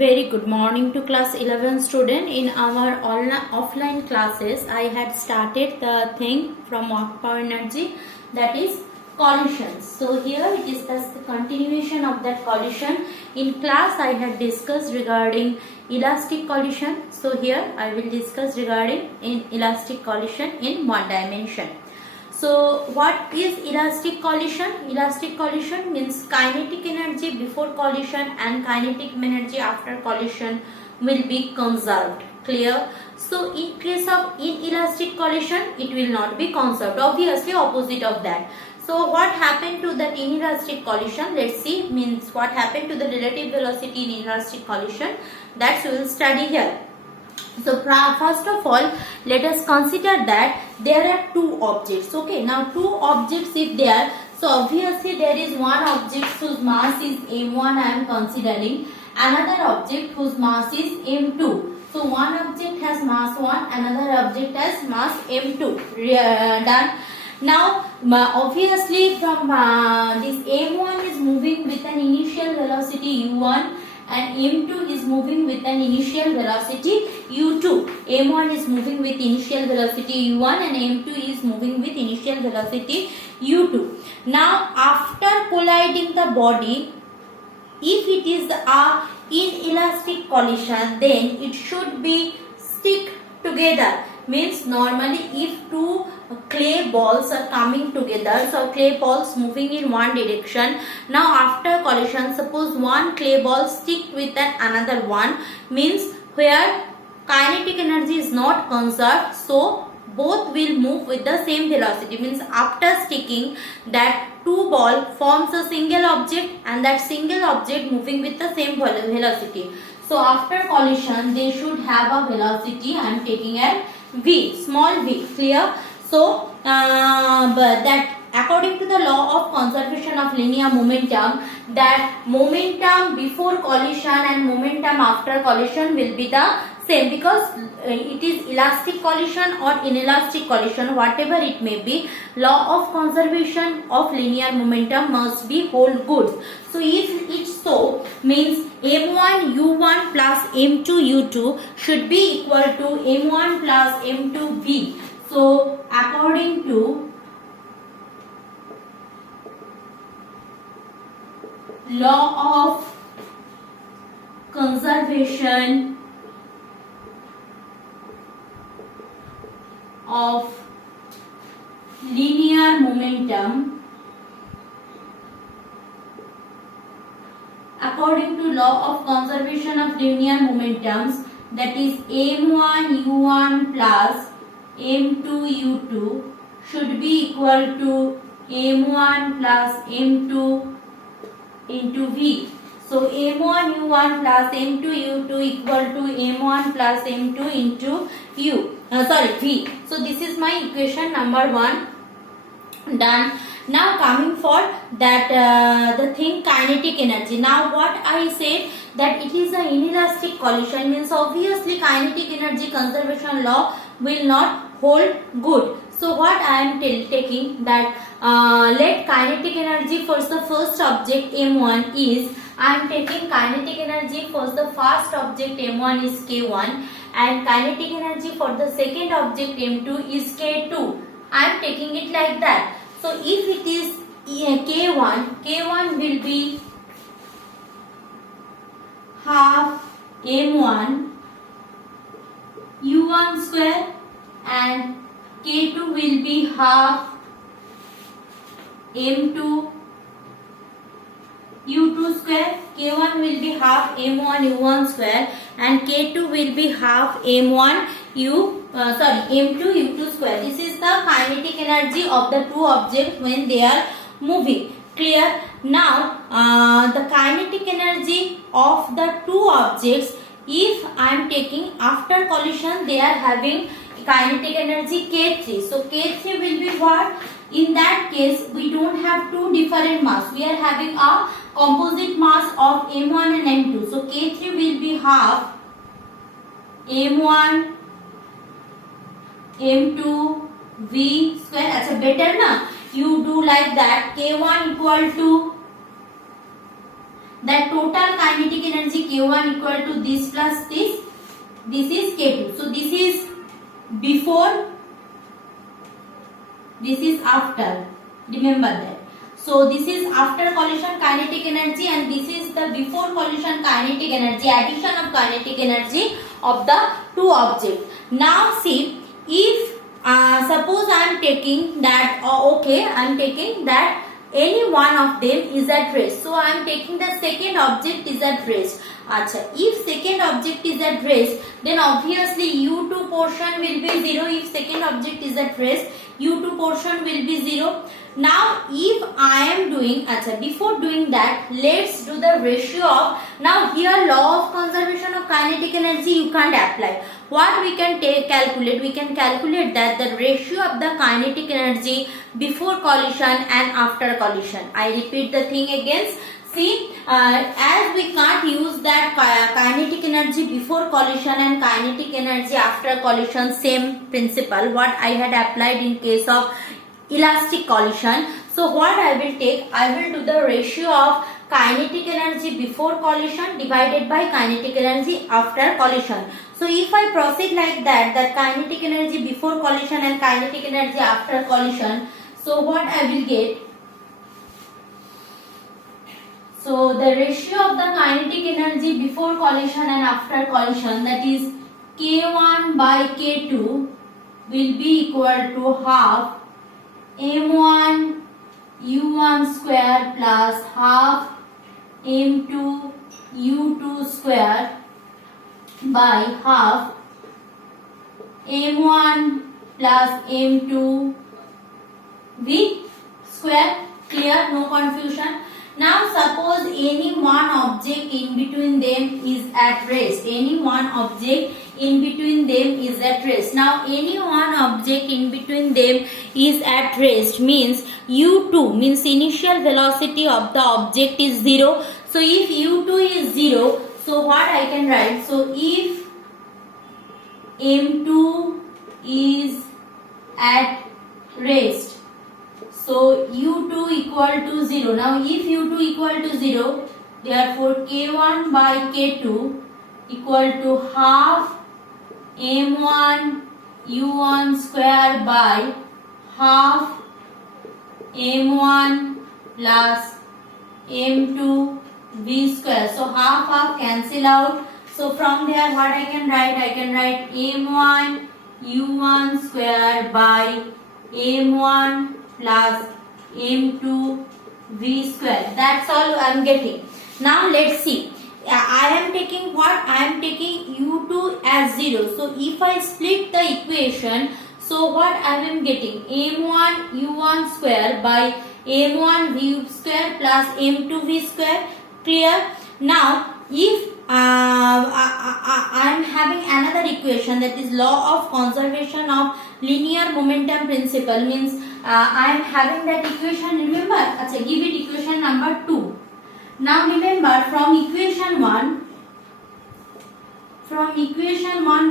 Very good morning to class 11 student. In our offline classes, I had started the thing from Mock energy, that is collisions. So here it is just the continuation of that collision. In class I had discussed regarding elastic collision. So here I will discuss regarding in elastic collision in one dimension. So what is elastic collision? Elastic collision means kinetic energy before collision and kinetic energy after collision will be conserved. Clear? So in case of inelastic collision, it will not be conserved. Obviously opposite of that. So what happened to that inelastic collision? Let's see. Means what happened to the relative velocity in inelastic collision? That we will study here. So first of all, let us consider that there are two objects. Okay, now two objects if there, so obviously there is one object whose mass is m1 I am considering, another object whose mass is m2. So one object has mass 1, another object has mass m2. Done. Now obviously from this m1 is moving with an initial velocity u1 and m2 is moving with an initial velocity u2. m1 is moving with initial velocity u1 and m2 is moving with initial velocity u2. Now after colliding the body, if it is a inelastic collision, then it should be stick together. Means normally if two clay balls are coming together, so clay balls moving in one direction, now after collision suppose one clay ball stick with another one, means where kinetic energy is not conserved, so both will move with the same velocity. Means after sticking, that two ball forms a single object and that single object moving with the same velocity. So after collision they should have a velocity, I am taking a v, small v. Clear? So but that according to the law of conservation of linear momentum, that momentum before collision and momentum after collision will be the same, because it is elastic collision or inelastic collision, whatever it may be, law of conservation of linear momentum must be hold good. So if it's so, means m1 u1 plus m2 u2 should be equal to m1 plus m2 v. So according to law of conservation of linear momentum, according to law of conservation of linear momentums, that is m1 u1 plus m2 u2 should be equal to m1 plus m2 into v. So m1 u1 plus m2 u2 equal to m1 plus m2 into v. So this is my equation number 1. Done. Now coming for that the thing kinetic energy. Now what I said, that it is an inelastic collision, means obviously kinetic energy conservation law will not hold good. So what I am taking that let kinetic energy for the first object m1 is, I am taking kinetic energy for the first object m1 is k1 and kinetic energy for the second object m2 is k2. I am taking it like that. So if it is k1 will be half m1 u1 square and k2 will be half m2 u2 square. k1 will be half m1 u1 square and k2 will be half m1 m2 u2 square. This is the kinetic energy of the two objects when they are moving. Clear? Now the kinetic energy of the two objects, if I am taking after collision, they are having kinetic energy k3. So k3 will be what? In that case we don't have two different mass, we are having a composite mass of m1 and m2. So k3 will be half m1 m2 v square. That's better na? You do like that. K1 equal to that total kinetic energy K1 equal to this plus this. This is K2. So this is before, this is after. Remember that. So this is after collision kinetic energy and this is the before collision kinetic energy, addition of kinetic energy of the two objects. Now see, if suppose I am taking that, I am taking that any one of them is at rest. So I am taking the second object is at rest. Acha, if second object is at rest, then obviously U2 portion will be 0. If second object is at rest, U2 portion will be 0. Now if I am doing, before doing that, let's do the ratio of, now here law of conservation of kinetic energy you can't apply. What we can calculate? We can calculate that the ratio of the kinetic energy before collision and after collision. I repeat the thing again. See, as we can't use that kinetic energy before collision and kinetic energy after collision, same principle what I had applied in case of elastic collision. So what I will take, I will do the ratio of kinetic energy before collision divided by kinetic energy after collision. So if I proceed like that, that kinetic energy before collision and kinetic energy after collision, so what I will get, so the ratio of the kinetic energy before collision and after collision, that is K1 by K2 will be equal to half M1 U1 square plus half M2 U2 square by half M1 plus M2 V square. Clear? No confusion. Now suppose any one object in between them is at rest. Any one object in between them is at rest. Now any one object in between them is at rest means U2 means initial velocity of the object is 0. So if U2 is 0, so what I can write? So if M2 is at rest, so U2 equal to 0. Now if U2 equal to 0, therefore K1 by K2 equal to half M1 U1 square by half M1 plus M2 V square. So half cancel out. So from there what I can write? I can write M1 U1 square by M1 plus M2 V square. That's all I am getting. Now let's see. I am taking what? I am taking U2 as 0. So if I split the equation, so what I am getting? M1 U1 square by M1 V square plus M2 V square. Clear? Now if I am having another equation, that is law of conservation of linear momentum principle, means I am having that equation. Remember, give it equation number 2. Now remember from equation 1,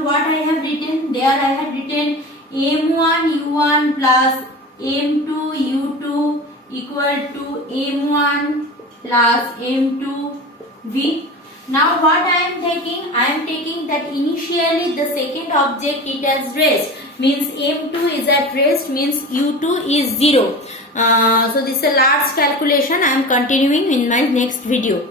what I have written? There I have written M1 U1 plus M2 U2 equal to M1 plus M2 V. Now what I am taking? I am taking that initially the second object it has rest, means M2 is at rest, means U2 is 0. So this is a large calculation. I am continuing in my next video.